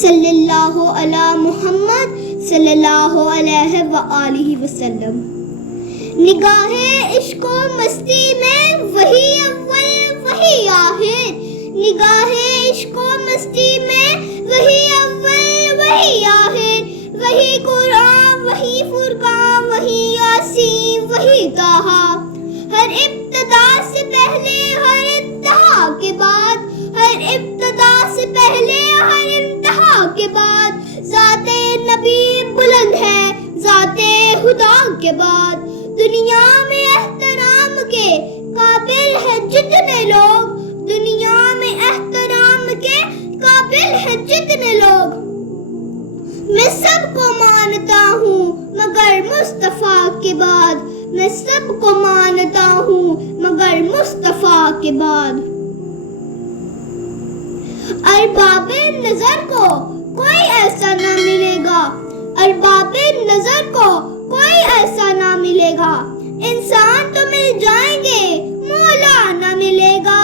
صلی اللہ علی محمد صلی اللہ علیہ وآلہ وسلم۔ نگاہ عشق و مستی میں وہی اول وہی آخر، نگاہ عشق و مستی میں وہی اول وہی آخر، وہی قرآن وہی فرقان وہی یاسین وہی طٰہٰ، ہر ابتدا سے پہلے ہر انتہا کے بعد، ہر ابتدا سے پہلے ہر انتہا کے بعد، ذات نبی بلند ہے ذات خدا کے بعد، دنیا میں احترام کے قابل ہے جتنے لوگ، دنیا میں احترام کے قابل ہے جتنے لوگ، میں سب کو مانتا ہوں مگر مصطفیٰ کے بعد، میں سب کو مانتا ہوں مگر مصطفیٰ کے بعد۔ ارباب نظر کو کوئی ایسا نہ ملے گا، ارباب نظر کو کوئی ایسا نہ ملے گا، انسان تو مل جائیں گے مولا نہ ملے گا،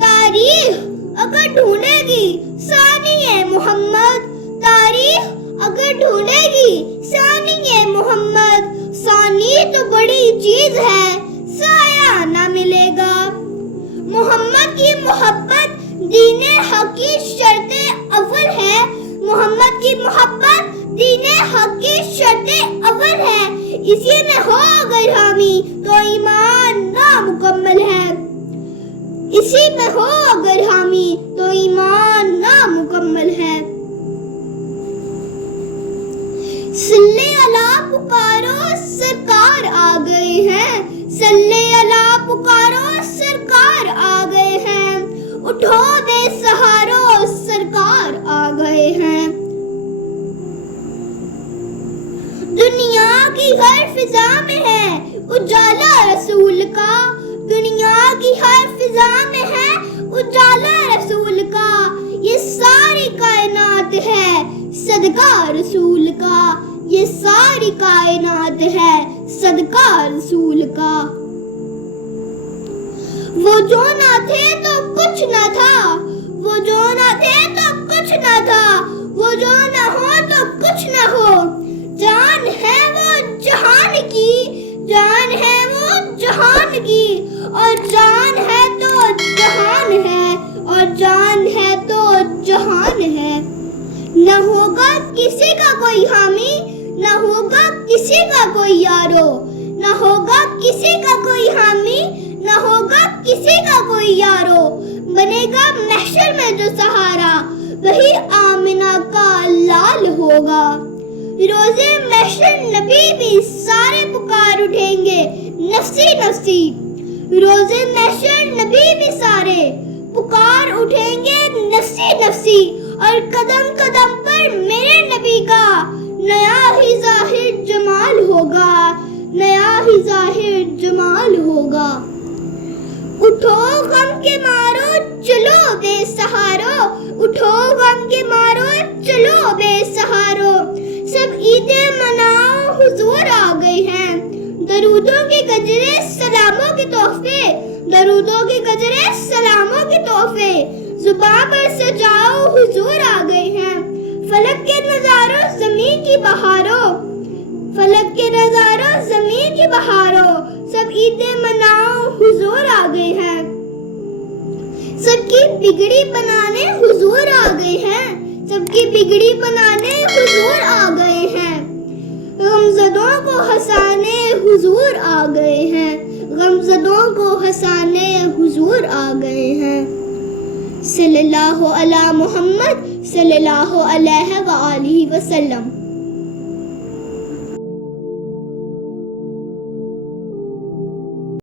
تاریخ اگر ڈھونڈے گی ثانی محمد، تاریخ اگر ڈھونڈے گی ثانی محمد، ثانی تو بڑی چیز ہے سایہ نہ ملے گا، محمد کی محبت دین حق کی شرط اول ہے، محمد کی محبت دین حق کی شرط اول ہے، اسی میں ہو اگر حامی تو ایمان نامکمل ہے، اسی میں ہو اگر حامی تو ایمان نامکمل ہے۔ صلی اللہ پکارو سرکار آ گئے ہیں، صلی اللہ پکارو سرکار آ گئے ہیں، اٹھو بے سہارو سرکار آ گئے ہیں، دنیا کی ہر فضا میں ہے اجالا رسول کا، دنیا کی ہر فضا میں ہے اجالا رسول کا، یہ ساری کائنات ہے صدقہ رسول کا، یہ ساری کائنات ہے صدقہ رسول کا، وہ جو نہ تھے تو کچھ نہ تھا، وہ جو نہ تھے تو کچھ نہ تھا، وہ جو نہ ہو تو کچھ نہ ہو، جان ہے وہ جہان کی، جان ہے وہ جہان کی، اور جان ہے تو جہان ہے، اور جان ہے تو جہان ہے، نہ ہوگا کسی کا کوئی حامی، نہ ہوگا کسی کا کوئی یارو، نہ ہوگا کسی کا کوئی حامی، نہ ہوگا کسی کا کوئی یارو، بنے گا محشر میں جو سہارا وہی آمنہ کا لال ہوگا، روزے محشر نبی بھی سارے پکار اٹھیں گے نفسی نفسی، روزے محشر نبی بھی سارے پکار اٹھیں گے نفسی نفسی، اور قدم قدم پر میرے نبی کا نیا ہی ظاہر جمال ہوگا، نیا ہی ظاہر جمال ہوگا، اٹھو غم کے مارو چلو بے سہارو، اٹھو غم کے مارو چلو بے سہارو، سب عیدیں مناؤ حضور آ گئے ہیں، درودوں کے گجرے سلاموں کے تحفے، درودوں کے گجرے سلاموں کے تحفے، زباں پر سجاؤ حضور آ گئے ہیں، فلک کے نظاروں زمین کی بہاروں، فلک کے نظاروں زمین کی بہاروں، سب عیدیں مناؤ حضور آ گئے ہیں، سب کی بگڑی بنانے حضور آ گئے ہیں، سب کی بگڑی بنانے حضور آ گئے ہیں، غمزدوں کو ہنسانے حضور آ گئے ہیں، غمزدوں کو ہنسانے حضور آ گئے ہیں، صلی اللہ علی محمد صلی اللہ علیہ وآلہ وسلم۔